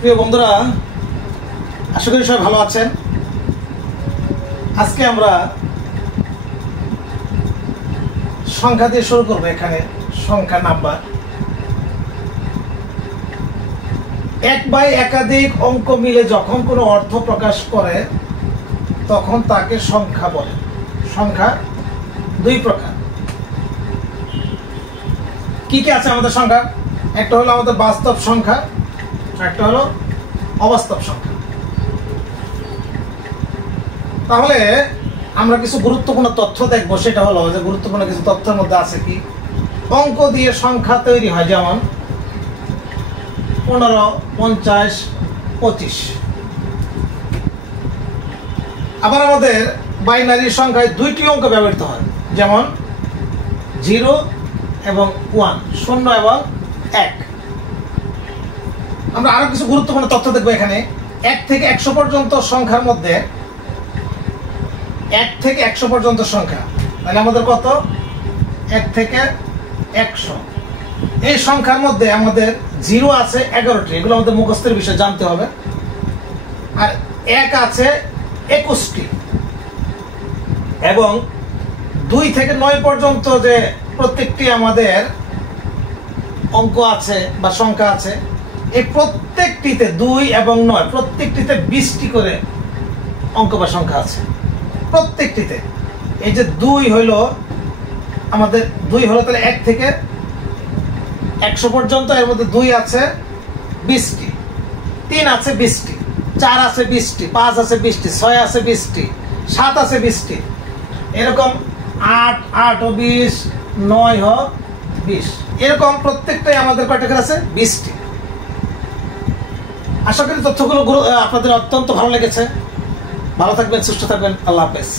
প্রিয় বন্ধুরা, আশা করি সবাই ভালো আছেন। আজকে আমরা সংখ্যা দিয়ে শুরু করবো। এখানে সংখ্যা নাম্বার এক বা একাধিক অঙ্ক মিলে যখন কোনো অর্থ প্রকাশ করে তখন তাকে সংখ্যা বলে। সংখ্যা দুই প্রকার। কি কি আছে আমাদের সংখ্যা? একটা হলো আমাদের বাস্তব সংখ্যা, একটা হলো অবাস্তব সংখ্যা। তাহলে আমরা কিছু গুরুত্বপূর্ণ তথ্য দেখবো। সেটা হলো যে গুরুত্বপূর্ণ কিছু তথ্যের মধ্যে আছে কি, অঙ্ক দিয়ে সংখ্যা তৈরি হয়, যেমন 15, 50, 25। আবার আমাদের বাইনারি সংখ্যায় দুইটি অঙ্ক ব্যবহৃত হয়, যেমন 0 এবং 1, 0 এবং 1। আমরা আরো কিছু গুরুত্বপূর্ণ তথ্য দেখবো এখানে। 1 থেকে 100 পর্যন্ত সংখ্যার মধ্যে 1 থেকে 100 পর্যন্ত সংখ্যা, তাহলে আমাদের কত? 1 থেকে 100। এই সংখ্যার মধ্যে আমাদের 0 আছে 11টি, এগুলো আমাদের মুখস্থের বিষয় জানতে হবে। আর 1 আছে 21টি, এবং 2 থেকে 9 পর্যন্ত যে প্রত্যেকটি আমাদের অঙ্ক আছে বা সংখ্যা আছে, এই প্রত্যেকটিতে 2 এবং 9 প্রত্যেকটিতে 20টি করে অঙ্ক বা সংখ্যা আছে প্রত্যেকটিতে। এই যে 2 হলো আমাদের 2 হলো, তাহলে 1 থেকে 100 পর্যন্ত, এর মধ্যে 2 আছে 20টি, 3 আছে 20টি, 4 আছে 20টি, 5 আছে 20টি, 6 আছে 20টি, 7 আছে 20টি, এরকম 8, 8 ও 20, 9 ও 20, এরকম প্রত্যেকটাই আমাদের কয়টা করে আছে? 20টি। আশা করি তথ্যগুলো আপনাদের অত্যন্ত ভালো লেগেছে। ভালো থাকবেন, সুস্থ থাকবেন। আল্লাহ হাফেজ।